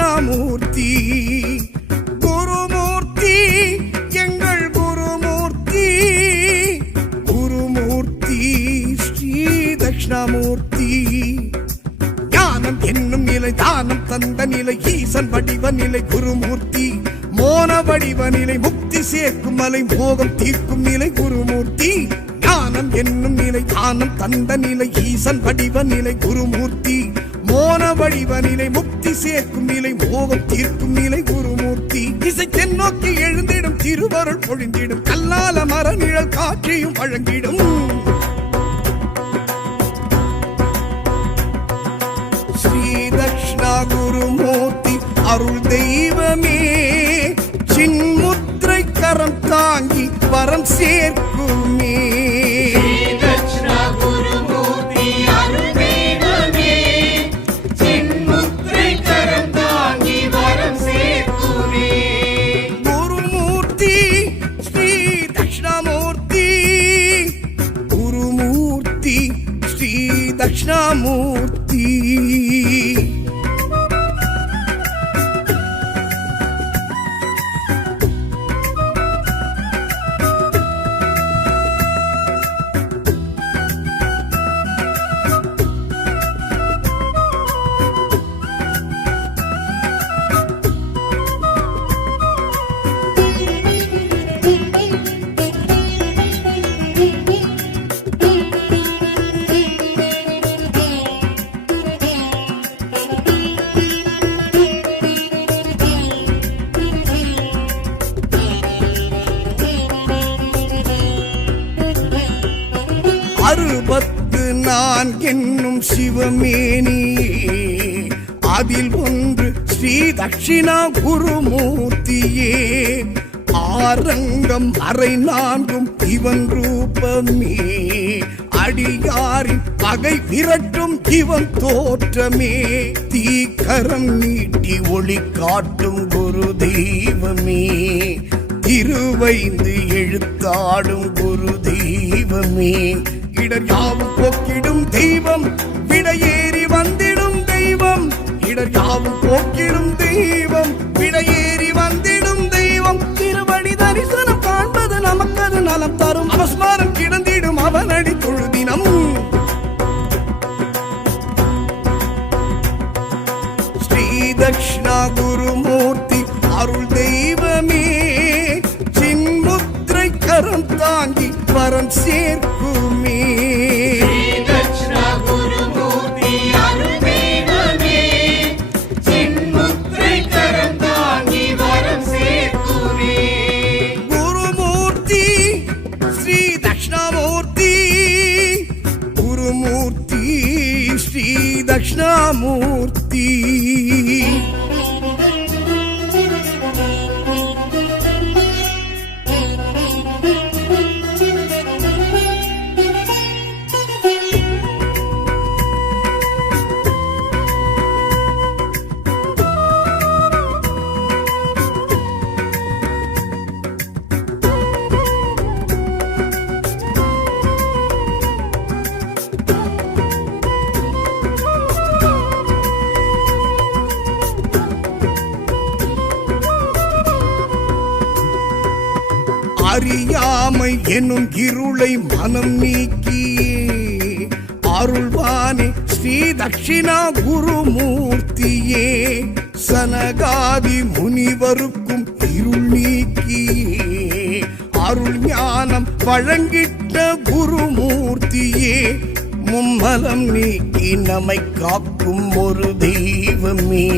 தட்சிணாமூர்த்தி. குருமூர்த்தி எங்கள் குருமூர்த்தி, குருமூர்த்தி ஸ்ரீ தட்சிணாமூர்த்தி. ஞானம் என்னும் நிலை தானம் தந்த நிலை ஈசன் வடிவ நிலை குருமூர்த்தி. மோன வடிவ நிலை முக்தி சேர்க்கும் மலை மோகம் தீர்க்கும் நிலை குருமூர்த்தி. ஞானம் என்னும் நிலை தானம் தந்த நிலை ஈசன் வடிவ நிலை குருமூர்த்தி. மோன வடிவ நிலை முக்தி சேர்க்கும் நிலை மோகம் தீர்க்கும் நிலை குருமூர்த்தி. இசை தென்னோக்கி எழுந்திடும் திருவருள் பொழிந்திடும் கல்லால மர நிழல் காட்சியும் வழங்கிடும். ஸ்ரீ தட்சிணா குருமூர்த்தி அருள் தெய்வமே, சின்முத்திரை கரம் தாங்கி வரம் சேர்க்குமே. தட்சிணாமூர்த்தி அறுபத்து நான்கென்னும் சிவமேனியே, அதில் ஒன்று ஸ்ரீ தட்சிணா குருமூர்த்தியே. ஆரங்கம் அரை நான்கும் இவன் ரூபமே, அடியாரின் பகை விரட்டும் இவன் தோற்றமே. தீக்கரம் நீட்டி ஒளி காட்டும் குரு தெய்வமே, திருவைந்து எழுத்தாடும் குரு தெய்வமே. இடர் யாவும் போக்கிடும் தெய்வம், விடையேறி வந்திடும் தெய்வம். இடர் யாவும் போக்கிடும் தெய்வம், விடையேறி வந்திடும் தெய்வம். திருவடி தரிசனம் காண்பது நமக்கது நலம் தரும், அவஸ்மாரம் கிடந்திடும் அவனடி தொழுதினம். ஸ்ரீ தட்சிணா குருமூர்த்தி அருள் தெய்வமே, சின்முத்திரை கரம் தாங்கி வரம் சேர்க்குமே. குருமூர்த்தி ஸ்ரீ தட்சிணாமூர்த்தி, குருமூர்த்தி ஸ்ரீ தட்சிணாமூர்த்தி. அறியாமை எனும் இருளை மனம் நீக்கியே, அருள்வானே ஸ்ரீ தட்சிணா குருமூர்த்தியே. சனகாதி முனிவருக்கும் இருள் நீக்கியே, அருள் ஞானம் வழங்கிட்ட குருமூர்த்தியே. மும்மலம் நீக்கி நம்மை காக்கும் ஒரு தெய்வமே,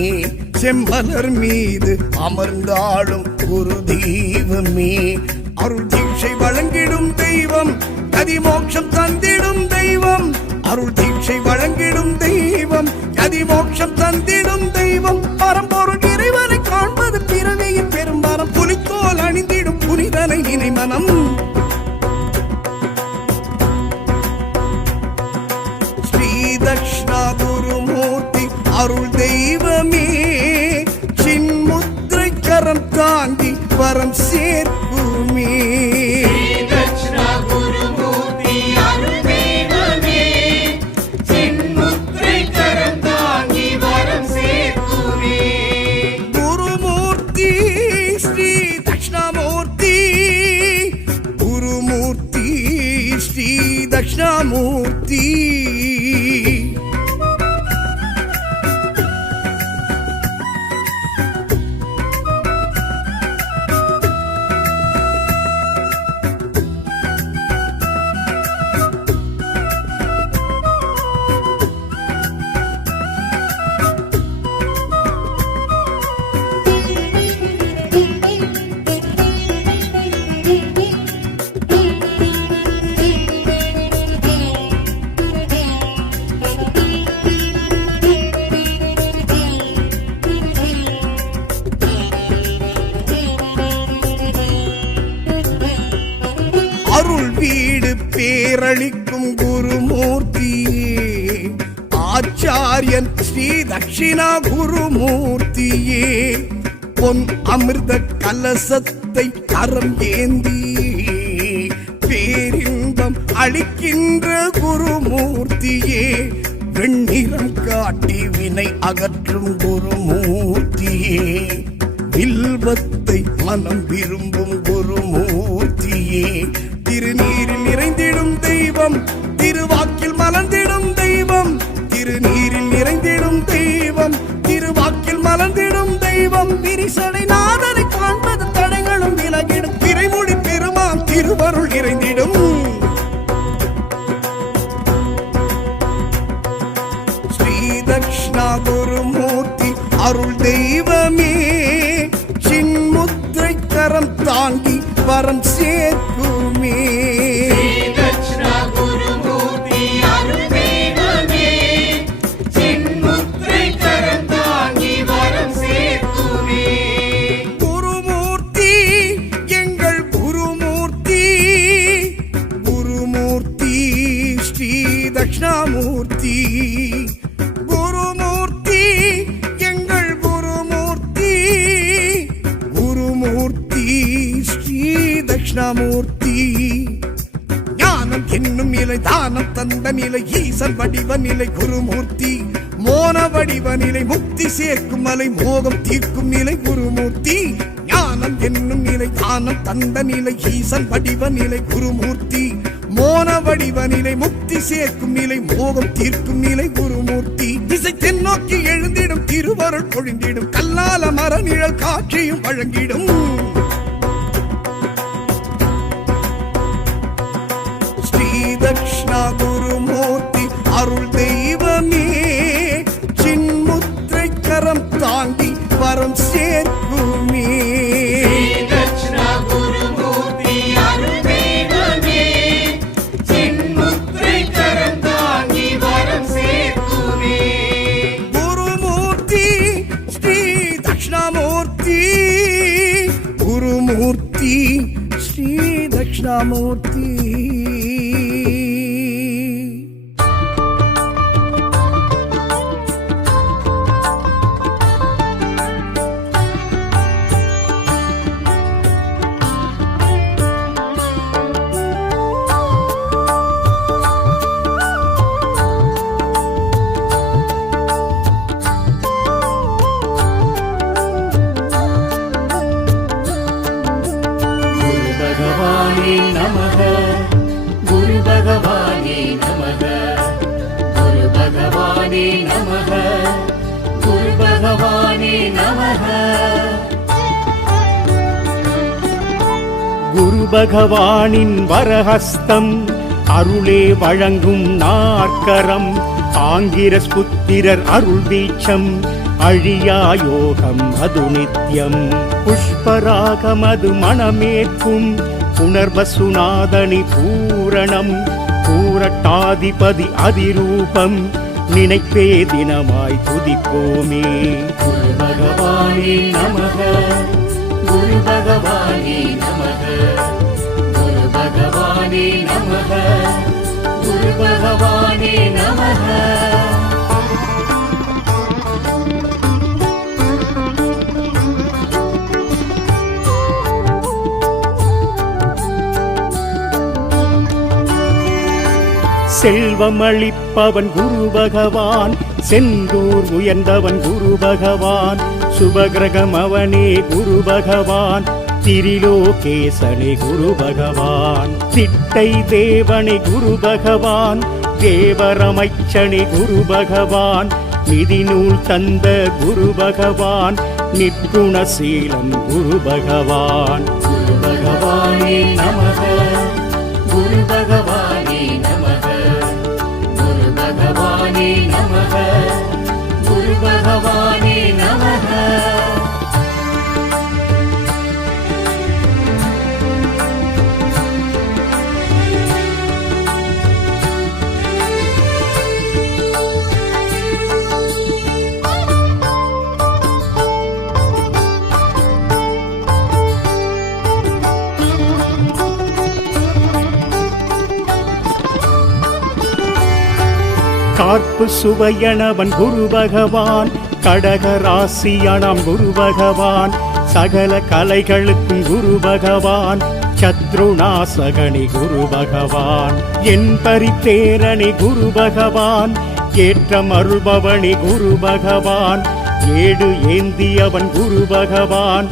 செம்மலர் மீது அமர்ந்தாடும் குரு தெய்வமே. அருள் தீட்சை வழங்கிடும் தெய்வம், கதி மோட்சம் தந்திடும் தெய்வம். அருள் தீட்சை வழங்கிடும் தெய்வம், கதி மோட்சம் தந்திடும் தெய்வம். பரம்பொருள் இறைவனை காண்பது பிறவியின் பெரும்பரம், புலித்தோல் அணிந்திடும் புனிதனை நினை மனம். ஸ்ரீ தட்சிணா குருமூர்த்தி அருள் தெய்வமே, சின்முத்திரை கரம் தாங்கி வரம் சேர்க்குமே. தட்சிணாமூர்த்தி. அருள் வீடு பேரளிக்கும் குருமூர்த்தியே, ஆச்சாரியன் ஸ்ரீ தட்சிணா குருமூர்த்தியே, பொன் அமிர்த கலசத்தை கரம் ஏந்தி பேரின்பம் அளிக்கின்ற குருமூர்த்தியே, வெண்ணிறம் காட்டி வினை அகற்றும் குருமூர்த்தியே, வில்வத்தை மனம் விரும்பும் குருமூர்த்தியே, திருநீரில் நிறைந்திடும் தெய்வம், திருவாக்கில் மலர்ந்திடும் தெய்வம், திருநீரில் நிறைந்திடும் தெய்வம், திருவாக்கில் மலர்ந்திடும் தெய்வம், விரிசடை நாதனை காண்பது தடைகளும் விலகிடும், திரைமொழி பெருமான் திருவருள் நிறைந்திடும். ஸ்ரீ தட்சிணா குருமூர்த்தி அருள் தெய்வமே, சின்முத்திரை கரம் தாங்கி வரம் சேர்க்குமே. தட்சிணா குருமூர்த்தி அருள் தெய்வமே, சின்முத்திரை கரம் தாங்கி வரம் சேர்க்குமே. குருமூர்த்தி எங்கள் குருமூர்த்தி, குருமூர்த்தி ஸ்ரீ தட்சிணாமூர்த்தி, குருமூர்த்தி எங்கள் குருமூர்த்தி, குருமூர்த்தி ஸ்ரீ தட்சிணாமூர்த்தி. ஞானம் என்னும் நிலை தானம் தந்த நிலை ஈசன் வடிவ நிலை குருமூர்த்தி, மோன வடிவ நிலை முக்தி சேர்க்கும் மலை மோகம் தீர்க்கும் நிலை குருமூர்த்தி. ஞானம் என்னும் நிலை தானம் தந்த நிலை ஈசன் வடிவ நிலை குருமூர்த்தி, மோன வடிவ நிலை முக்தி சேர்க்கும் நிலை மோகம் தீர்க்கும் நிலை குருமூர்த்தி. திசை தென்னோக்கி எழுந்திடும் திருவருள் பொழிந்திடும், கல்லால மர நிழல் காட்சியும் வழங்கிடும். ஸ்ரீ தட்சிணா குருமூர்த்தி அருள் தெய்வமே, சின்முத்திரை கரம் தாங்கி வரம் சேர்க்குமே. தட்சிணா குருமூர்த்தி அருள் தெய்வமே, சின்முத்திரை கரம் தாங்கி வரம் சேர்க்குமே. குருமூர்த்தி ஸ்ரீ தட்சிணாமூர்த்தி, குருமூர்த்தி ஸ்ரீ தட்சிணாமூர்த்தி. भगवाने नमः, गुरु भगवाने नमः, गुरु भगवाने नमः, गुरु भगवाने नमः. குரு பகவானின் வரஹஸ்தம் அருளே வழங்கும் நாற்கரம், ஆங்கிரஸ் புத்திரர் அருள் வீச்சம் அழியா யோகம் அது நித்யம். புஷ்பராகமது மணமேற்கும் புனர்வசுநாதனி பூரணம், பூரட்டாதிபதி அதிரூபம் நினைப்பே தினமாய் துதிப்போமே. गुरु भगवाने नमः, गुरु भगवाने नमः, गुरु भगवाने नमः, गुरु भगवाने नमः. செல்வமளிப்பவன் குரு பகவான், செந்தூர் உயர்ந்தவன் குரு பகவான், சுபகிரகம் அவனே குரு பகவான், திரிலோகேசனே குரு பகவான், திட்டை தேவனே குரு பகவான், தேவரமைச்சனே குரு பகவான், நிதி நூல் தந்த குரு பகவான், நிற்குணசீலன் குரு பகவான். குரு பகவானே நமக, குரு பகவானே நமக, குரு பகவானே நமக, குரு பகவானே நமக. கார்ப்பு சுவையனவன் குரு பகவான், கடகராசியானாம் குரு பகவான், சகல கலைகளுக்கும் குரு பகவான், சத்ருநாசகனி குரு பகவான், என் பரித்தேரணி குரு பகவான், ஏற்றம் அருள்பவனி குரு பகவான், ஏடு ஏந்தியவன் குரு பகவான்,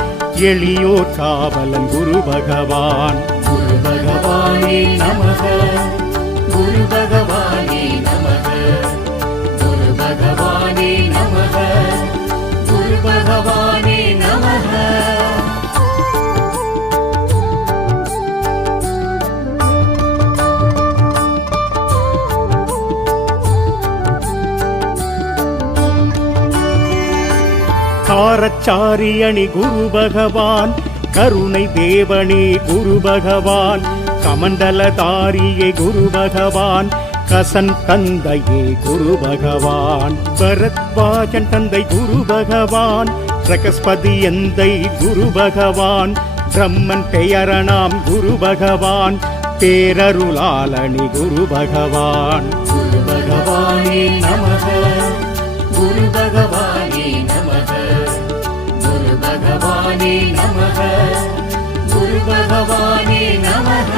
எளியோர் காவலன் குரு பகவான். குரு பகவானே நமக, குரு பகவானே நமக, குரு பகவானே நமக, குரு பகவானே நமக. காரச்சாரியணி குரு பகவான், கருணை தேவனே குரு பகவான், கமண்டலதாரியே குரு பகவான், கசன் தந்தையே குரு பகவான், பரத்வாஜன் தந்தை குரு பகவான், பிரகஸ்பதி எந்தை குரு பகவான், பிரம்மன் பெயரணாம் குரு பகவான், பேரருளாளனி குரு பகவான். குரு பகவானே நமக, குரு பகவானே நமக, குரு பகவானே நமக, குரு பகவானே நமக.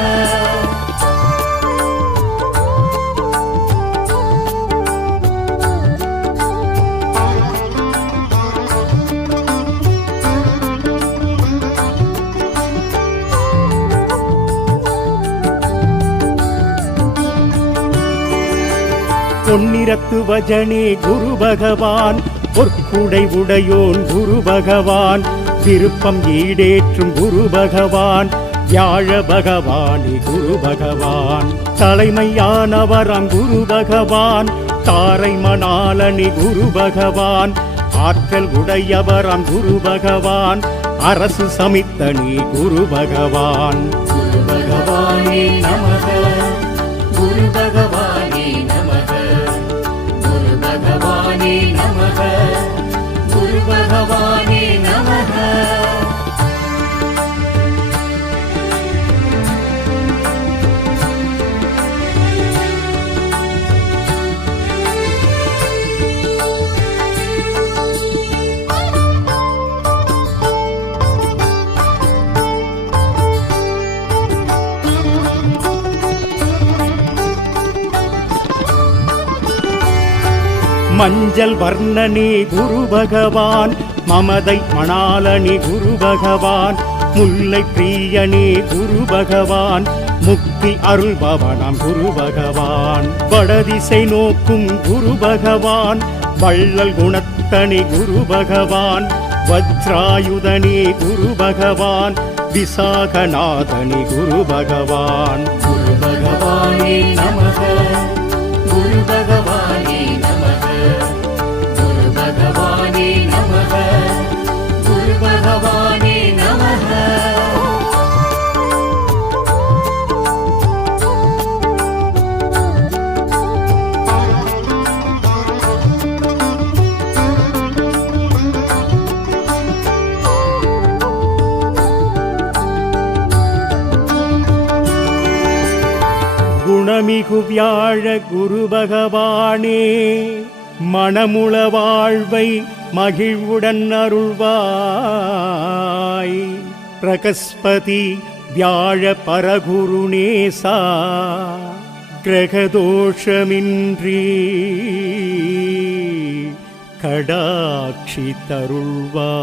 பொன்னிறத்து வஜனே குரு பகவான், பொற்குடை உடையோன் குரு பகவான், விருப்பம் ஈடேற்றும் குரு பகவான், வியாழ பகவானே குரு பகவான், தலைமையானவராம் குரு பகவான், தாரை மணாலனி குரு பகவான், ஆற்றல் உடையவராம் குரு பகவான், அரசு சமித்தனி குரு பகவான். குரு பகவானே நமக, குரு பகவானே நமக, குரு பகவானே நமக, குரு பகவானே நமக. மஞ்சள் வர்ணனே குரு பகவான், மமதை மணாலனி குரு பகவான், முல்லை பிரியனே குரு பகவான், முக்தி அருள்பவனாம் குரு பகவான், வடதிசை நோக்கும் குரு பகவான், வள்ளல் குணத்தனி குரு பகவான், வஜ்ராயுதனே குரு பகவான், விசாகநாதனி குரு பகவான். குரு பகவானே நமக, குரு பகவானே நமக, குரு பகவானே நமக, குரு பகவானே நமக. குணமிகு வியாழ குரு பகவானே, மணமுள வாழ்வை மகிழ்வுடன் அருள்வாய். பிரகஸ்பதி வியாழ பரகுருநேசா, கிரகதோஷமின்றி கடாட்சி தருள்வாய்.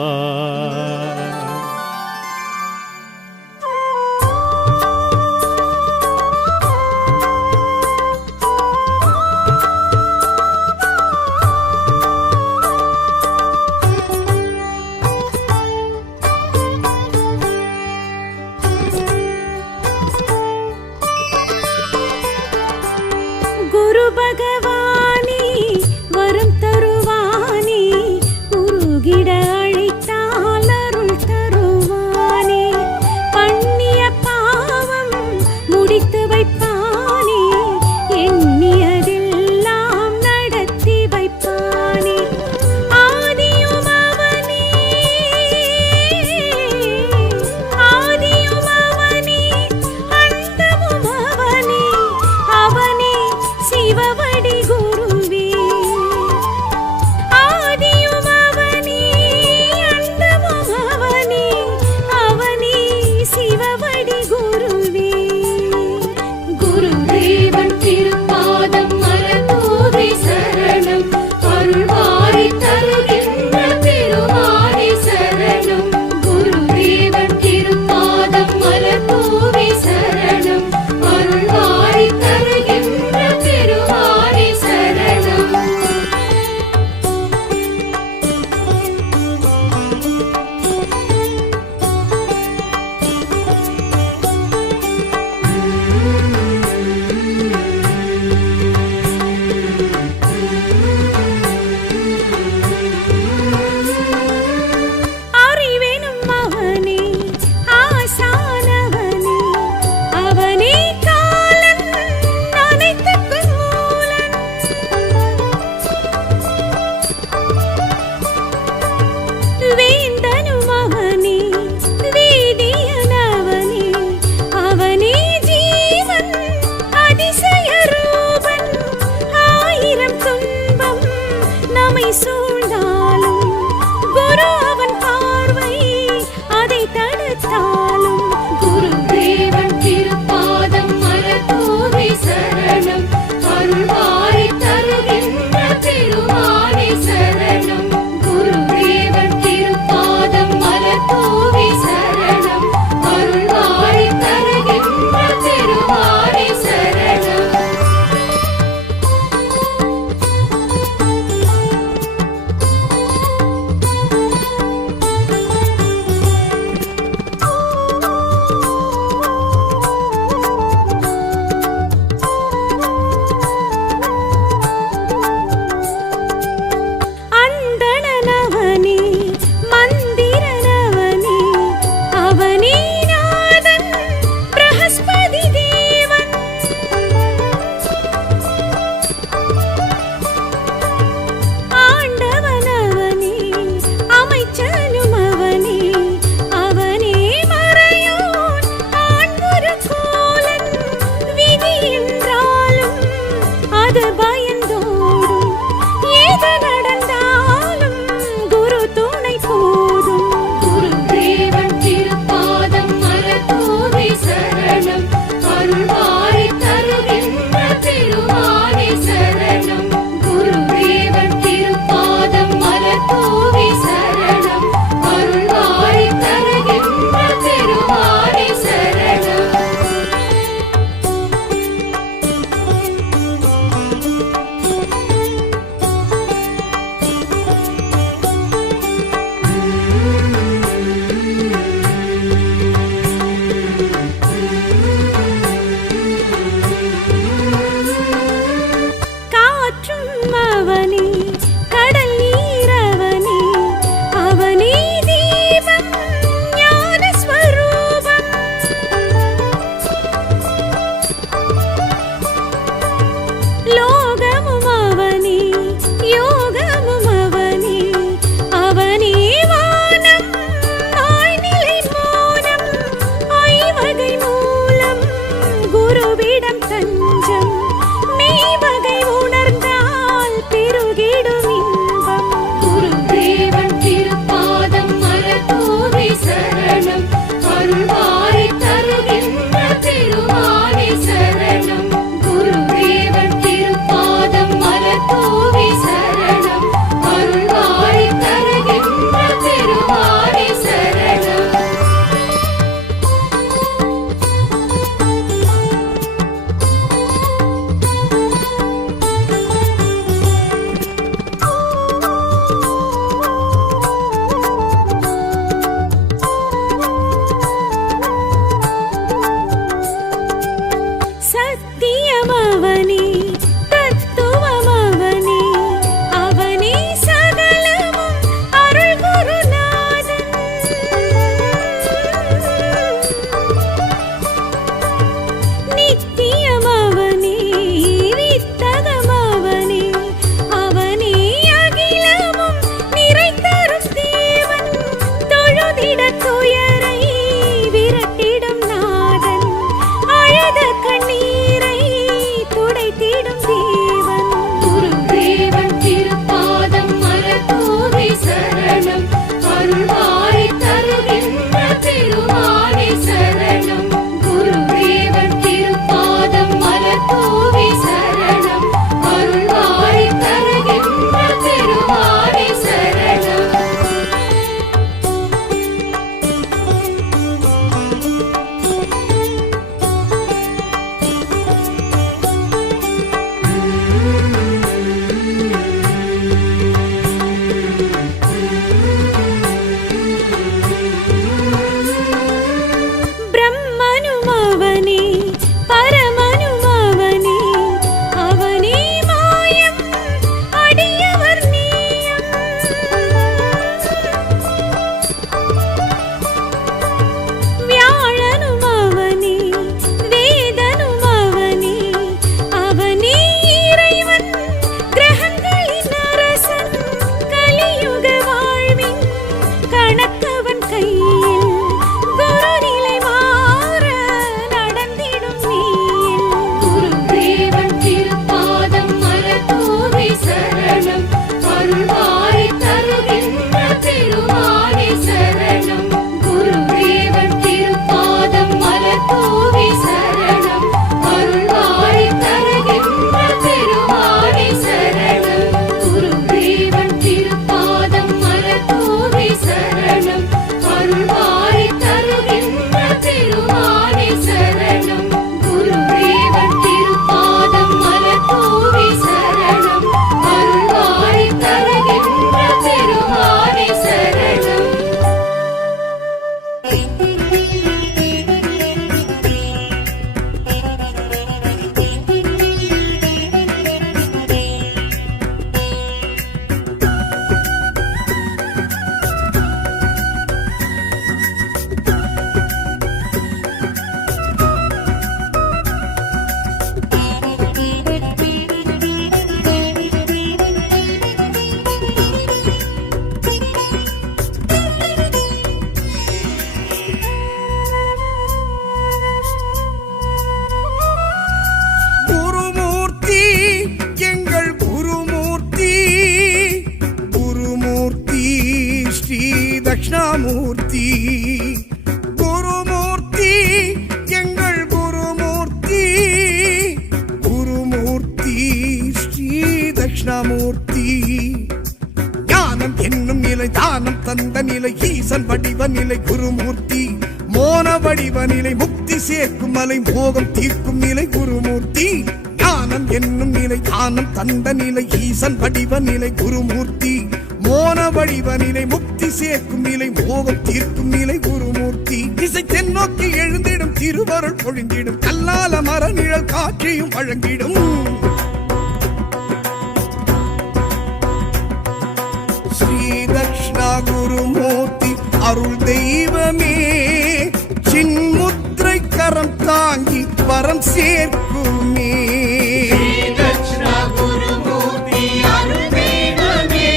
கொடுத்தாலும் குருதேவன் திருப்பாதம் மலர் தூவி சரணம் அருள்வாரி தருகின்ற திருமானே சரணம் குருதேவன் திருப்பாதம் மலர் தூவி சரணம் அருள்வாரி தருகின்ற திருமானே சரணம் குருமூர்த்தி எங்கள் குருமூர்த்தி குருமூர்த்தி ஸ்ரீ தட்சிணாமூர்த்தி குருமூர்த்தி எங்கள் குருமூர்த்தி குருமூர்த்தி ஸ்ரீ தட்சிணாமூர்த்தி ஞானம் என்னும் நிலை தானம் தந்த நிலை ஈசன் வடிவ நிலை குருமூர்த்தி மோன வடிவ நிலை முக்தி சேர்க்கும் மலை மோகம் தீர்க்கும் நிலை குருமூர்த்தி ஞானம் என்னும் நிலை தானம் தந்த நிலை ஈசன் வடிவ நிலை குருமூர்த்தி மோன வடிவ நிலை முக்தி சேர்க்கும் நிலை மோகம் தீர்க்கும் நிலை குருமூர்த்தி திசை தென்னோக்கி எழுந்திடும் திருவருள் பொழிந்திடும் கல்லால மர நிழல் காட்சியும் வழங்கிடும் ஸ்ரீ தட்சிணா குருமூர்த்தி அருள் தெய்வமே சின்முத்திரை கரம் தாங்கி வரம் சேர்க்குமே தட்சிணா குருமூர்த்தி அருள் தெய்வமே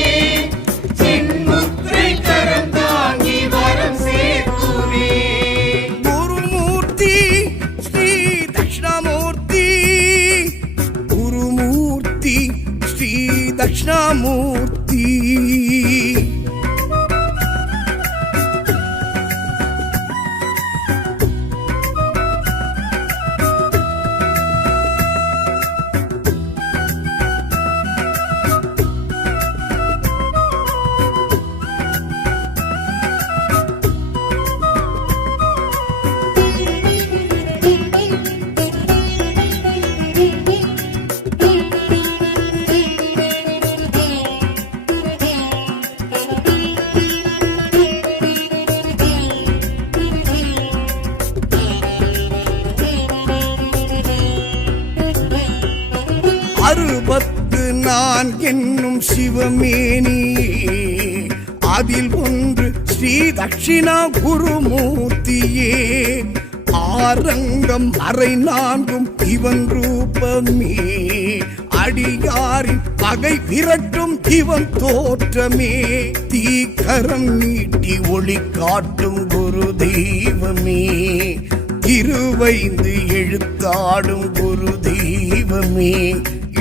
சின்முத்திரை கரம் தாங்கி வரம் சேர்க்குமே குருமூர்த்தி ஸ்ரீ தட்சிணாமூர்த்தி குருமூர்த்தி ஸ்ரீ தட்சிணாமூர்த்தி அறுபத்து நான் என்னும் சிவமேனியே அதில் ஒன்று ஸ்ரீ தட்சிணா குருமூர்த்தியே ஆரங்கம் அரை நான்கும் இவன் ரூபமே அடியாரின் பகை விரட்டும் இவன் தோற்றமே தீக்கரம் நீட்டி ஒளி காட்டும் குரு தெய்வமே இருவைந்து எழுத்தாடும் குரு தெய்வமே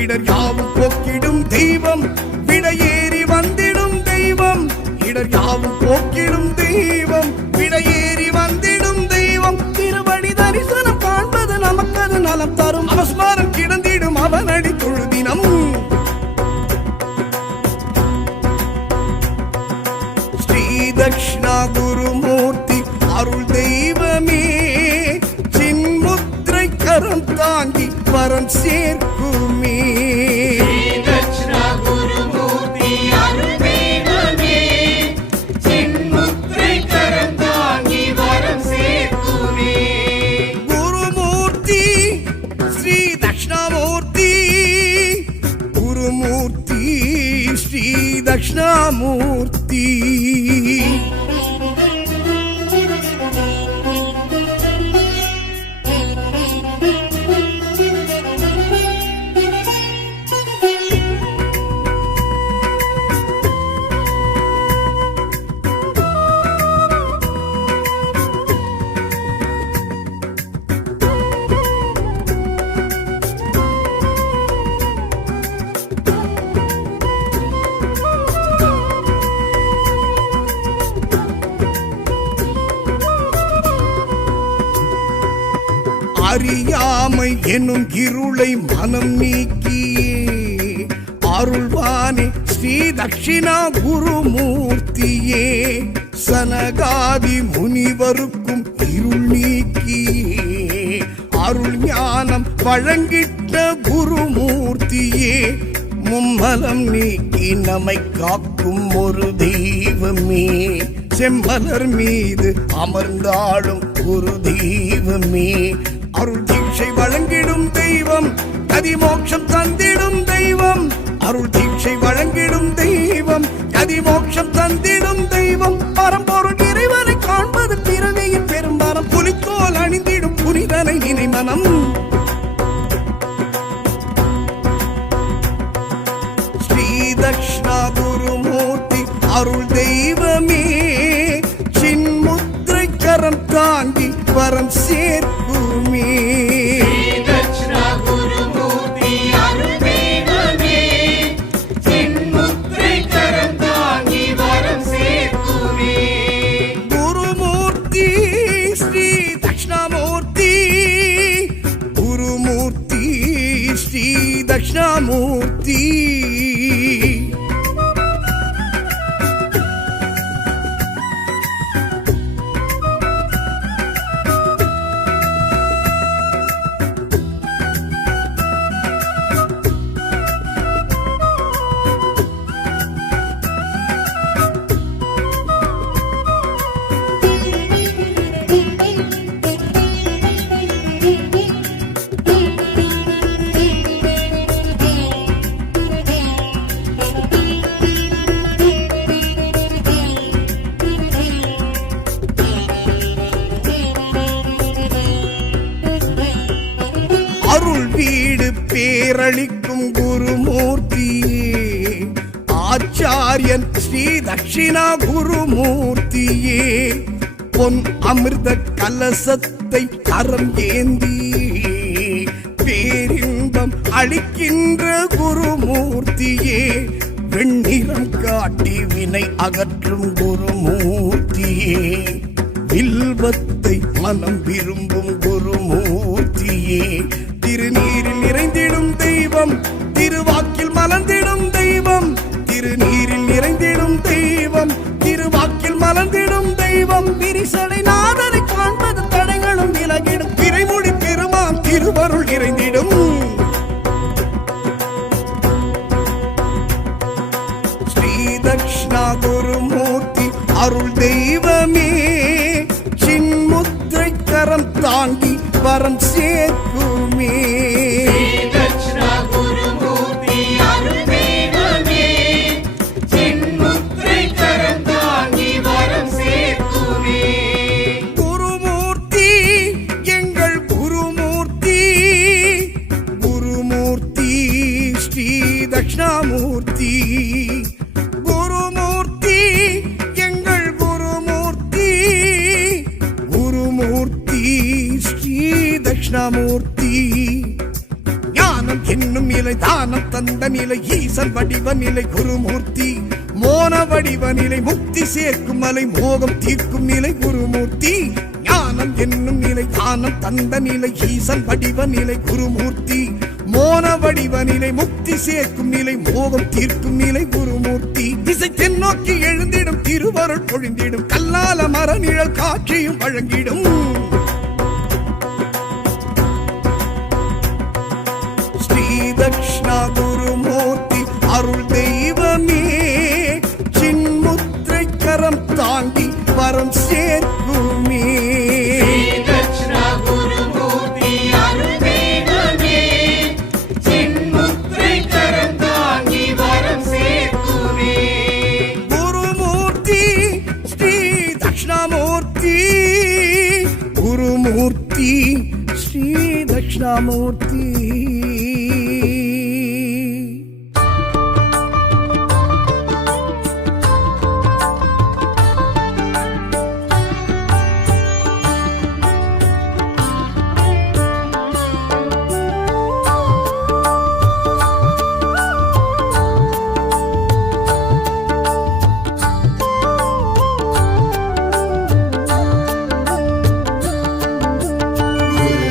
இடர் யாவும் போக்கிடும் தெய்வம் விடையேறி வந்திடும் தெய்வம் இடர் யாவும் போக்கிடும் தெய்வம் விடையேறி வந்திடும் தெய்வம் திருவடி தரிசனம் காண்பது நமக்கது நலம் தரும் அவஸ்மாரம் கிடந்திடும் அவனடி தொழுதினம் ஸ்ரீ தட்சிணா குருமூர்த்தி அருள் தெய்வமே சின்முத்திரை கரம் தாங்கி வரம் சேர்க்குமே தட்சிணா குருமூர்த்தி அருள் தெய்வமே சின்முத்திரை கரம் தாங்கி வரம் சேர்க்குமே குருமூர்த்தி ஸ்ரீ தட்சிணாமூர்த்தி குருமூர்த்தி ஸ்ரீ தட்சிணாமூர்த்தி அறியாமை எனும் இருளை மனம் நீக்கியே அருள்வானே ஸ்ரீ தட்சிணா குருமூர்த்தியே சனகாதி முனிவருக்கும் இருள் நீக்கியே அருள் ஞானம் வழங்கிட்ட குருமூர்த்தியே மும்மலம் நீக்கி நம்மை காக்கும் ஒரு தெய்வமே செம்மலர் மீது அமர்ந்தாடும் ஒரு தெய்வமே, அருள் தீட்சை வழங்கிடும் தெய்வம், கதிமோட்சம் தந்திடும் தெய்வம், அருள் தீட்சை வழங்கிடும் தெய்வம், கதிமோட்சம் தந்திடும் தெய்வம், பரம்பொருள் இறைவனை காண்பது பிறவியின் பெரும்பாலும், புலித்தோல் அணிந்திடும் புனிதனை நினை மனம். ஸ்ரீ தக்ஷணா குருமூர்த்தி அருள் தெய்வமே, சின்முத்திரை கரம் தாங்கி வரம் சேர்க்குமே. தட்சிணா குருமூர்த்தி அருள் தெய்வமே, சின்முத்திரை கரம் தாங்கி வரம் சேர்க்குமே. குருமூர்த்தி ஸ்ரீ தட்சிணாமூர்த்தி, குருமூர்த்தி ஸ்ரீ தட்சிணாமூர்த்தி. அருள் வீடு பேரளிக்கும் குருமூர்த்தியே, ஆச்சாரியன் ஸ்ரீ தட்சிணா குருமூர்த்தியே, பொன் அமிர்த கலசத்தை கரம் ஏந்தி பேரின்பம் அளிக்கின்ற குருமூர்த்தியே, வெண்ணிறம் காட்டி வினை அகற்றும் குருமூர்த்தியே, வில்வத்தை மனம் விரும்பும் குருமூர்த்தியே, திருநீரில் நிறைந்திடும் தெய்வம், திருவாக்கில் மலர்ந்திடும் தெய்வம், திருநீரில் நிறைந்திடும் தெய்வம், திருவாக்கில் மலர்ந்திடும் தெய்வம், விரிசடை நாதனை காண்பது தடைகளும் விலகிடும், திரைமுடி பெருமான் திருவருள் நிறைந்திடும். ஸ்ரீ தக்ஷணா குருமூர்த்தி அருள் தெய்வமே, சின்முத்திரை கரம் தாங்கி வரம் சேர்க்குமே. தட்சிணா குருமூர்த்தி அருள் தெய்வமே, சின்முத்திரை கரம் தாங்கி வரம் சேர்க்குமே. குருமூர்த்தி எங்கள் குருமூர்த்தி, குருமூர்த்தி ஸ்ரீ தட்சிணாமூர்த்தி, குருமூர்த்தி எங்கள் குருமூர்த்தி, குருமூர்த்தி ஸ்ரீ தட்சிணாமூர்த்தி. ஞானம் என்னும் நிலை தானம் தந்த நிலை ஈசன் வடிவ நிலை குருமூர்த்தி, மோன வடிவ நிலை முக்தி சேர்க்கும் மலை மோகம் தீர்க்கும் நிலை குருமூர்த்தி. ஞானம் என்னும் நிலை தானம் தந்த நிலை ஈசன் வடிவ நிலை குருமூர்த்தி, மோன வடிவ நிலை முக்தி சேர்க்கும் நிலை மோகம் தீர்க்கும் நிலை குருமூர்த்தி. திசை தென்னோக்கி எழுந்திடும் திருவருள் பொழிந்திடும், கல்லால மர நிழல் காட்சியும் வழங்கிடும். ஸ்ரீ தக்ஷணா குருமூர்த்தி அருள் தெய்வமே, சின்முத்திரை கரம் தாங்கி வரம் சேர்க்குமே. தட்சிணா குருமூர்த்தி அருள் தெய்வமே, சின்முத்திரை கரம் தாங்கி வரம் சேர்க்குமே. குருமூர்த்தி ஸ்ரீ தட்சிணாமூர்த்தி, குருமூர்த்தி ஸ்ரீ தட்சிணாமூர்த்தி.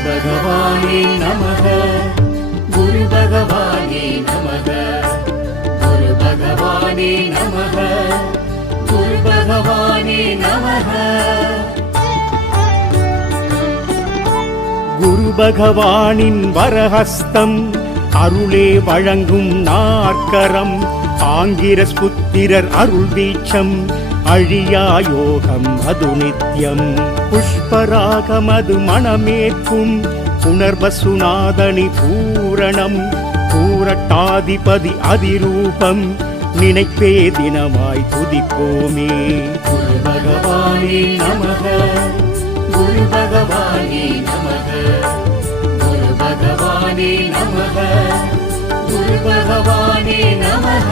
பகவானே நமக, குரு பகவானே நமக, குரு பகவானே நமக, குரு பகவானே நமக. குரு பகவானின் வரஹஸ்தம், அருளே வழங்கும் நாற்கரம், ஆங்கிரஸ் புத்திரர் அருள் வீச்சம் அழியா யோகம் அது நித்யம் புஷ்பராகமது மணமேற்கும் புனர்வசுநாதனி பூரணம் பூரட்டாதிபதி அதிரூபம் நினைப்பே தினமாய் துதிப்போமே. குரு பகவானே நமக குரு பகவானே நமக குரு பகவானே நமக குரு பகவானே நமக.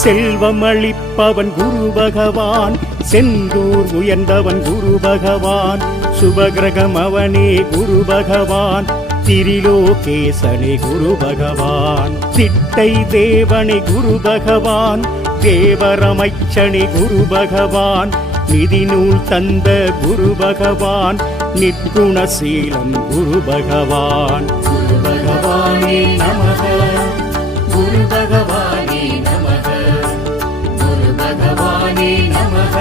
செல்வம் அளிப்பவன் குரு பகவான் செந்தூர் உயர்ந்தவன் குரு பகவான் சுபகிரகம் அவனே குரு பகவான் திரிலோகேசனே குரு பகவான் திட்டை தேவனே குரு பகவான் தேவரமைச்சனே குரு பகவான் நிதி நூல் தந்த குரு பகவான் நிற்குணசீலன் குரு பகவான். குரு பகவானே நமக குரு பகவானே நமக குரு பகவானே நமக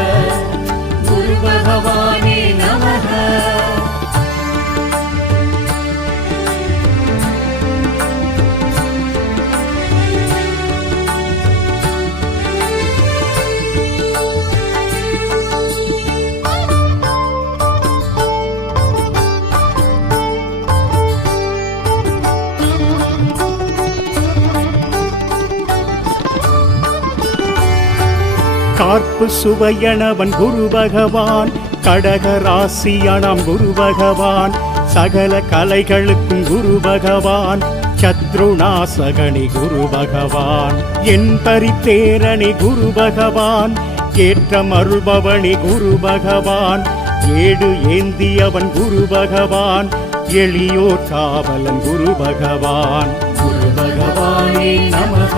குரு பகவானே நமக. கார்ப்பு சுவையனவன் குரு பகவான் கடகராசியானாம் குரு பகவான் சகல கலைகளுக்கும் குரு பகவான் சத்ருநாசகனி குரு பகவான் என் பரித்தேரணி குரு பகவான் ஏற்றம் அருள்பவனி குரு பகவான் ஏடு ஏந்தியவன் குரு பகவான் எளியோர் காவலன் குரு பகவான். குரு பகவானே நமக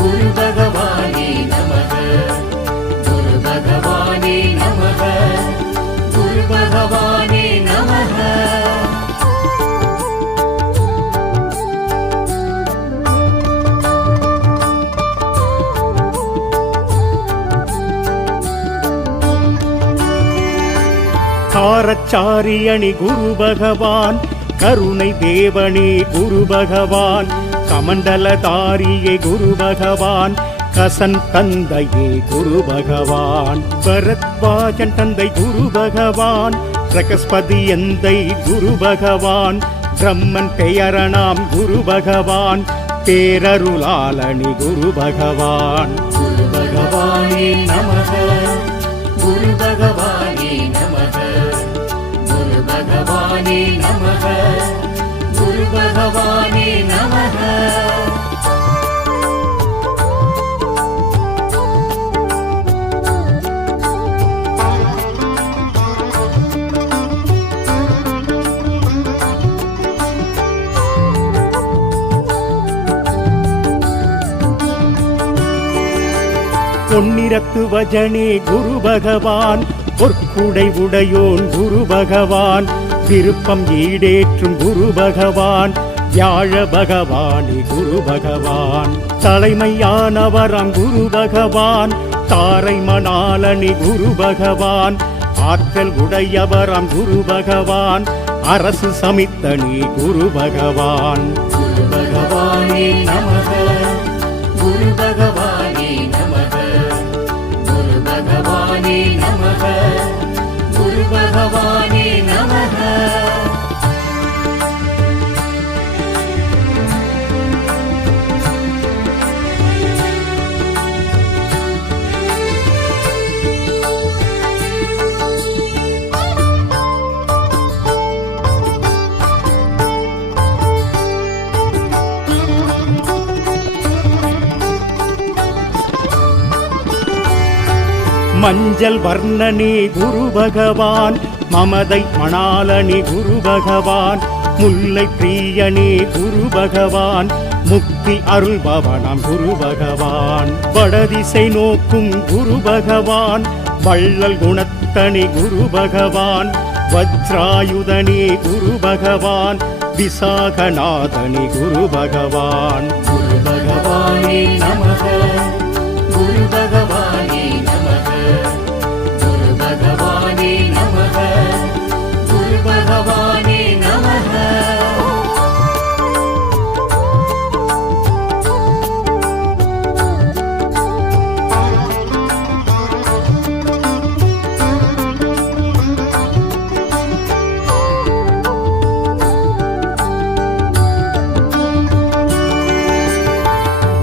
குரு பகவானே நமக குரு பகவானே நமக குரு பகவானே நமக. காரச்சாரியணி குரு பகவான் கருணை தேவனே குரு பகவான் கமண்டலதாரியே குரு பகவான் கசன் தந்தையே குரு பகவான் பரத்வாஜன் தந்தை குரு பகவான் பிரகஸ்பதி எந்தை குரு பகவான் பிரம்மன் பெயரணாம் குரு பகவான் பேரருளாளனி குரு பகவான். குரு பகவானே நமக குரு பகவானே நமக குரு பகவானே நமக குரு பகவானே நமக. பொன்னிறத்து வஜனே குரு பகவான் பொற்குடை உடையோன் குரு பகவான் விருப்பம் ஈடேற்றும் குரு பகவான் வியாழ பகவானே குரு பகவான் தலைமையானவராம் குரு பகவான் தாரை மணாலனி குரு பகவான் ஆற்றல் உடையவராம் குரு பகவான் அரசு சமித்தனி குரு பகவான். குரு பகவானே நமக குரு பகவானே நமக குரு பகவானே நமக குரு பகவானே நமக. மஞ்சள் வர்ணனே குரு பகவான் மமதை மணாலனி குரு பகவான் முல்லை பிரியனே குரு பகவான் முக்தி அருள்பவனாம் குரு பகவான் வடதிசை நோக்கும் குரு பகவான் வள்ளல் குணத்தனி குரு பகவான் வஜ்ராயுதனே குரு பகவான் விசாகநாதனி குரு பகவான். குரு பகவானே நமக குரு பகவானே பகவானே நமः.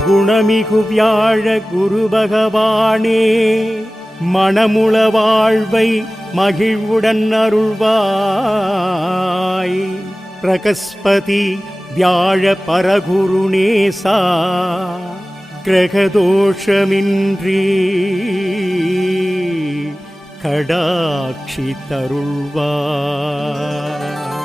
குணமிகு வியாழ குரு பகவானே, மணமுள வாழ்வை மகிழ்வுடன் அருள்வாய். பிரகஸ்பதி வியாழ பரகுருநேசா, கிரகதோஷமின்றி கடாட்சி தருள்வாய்.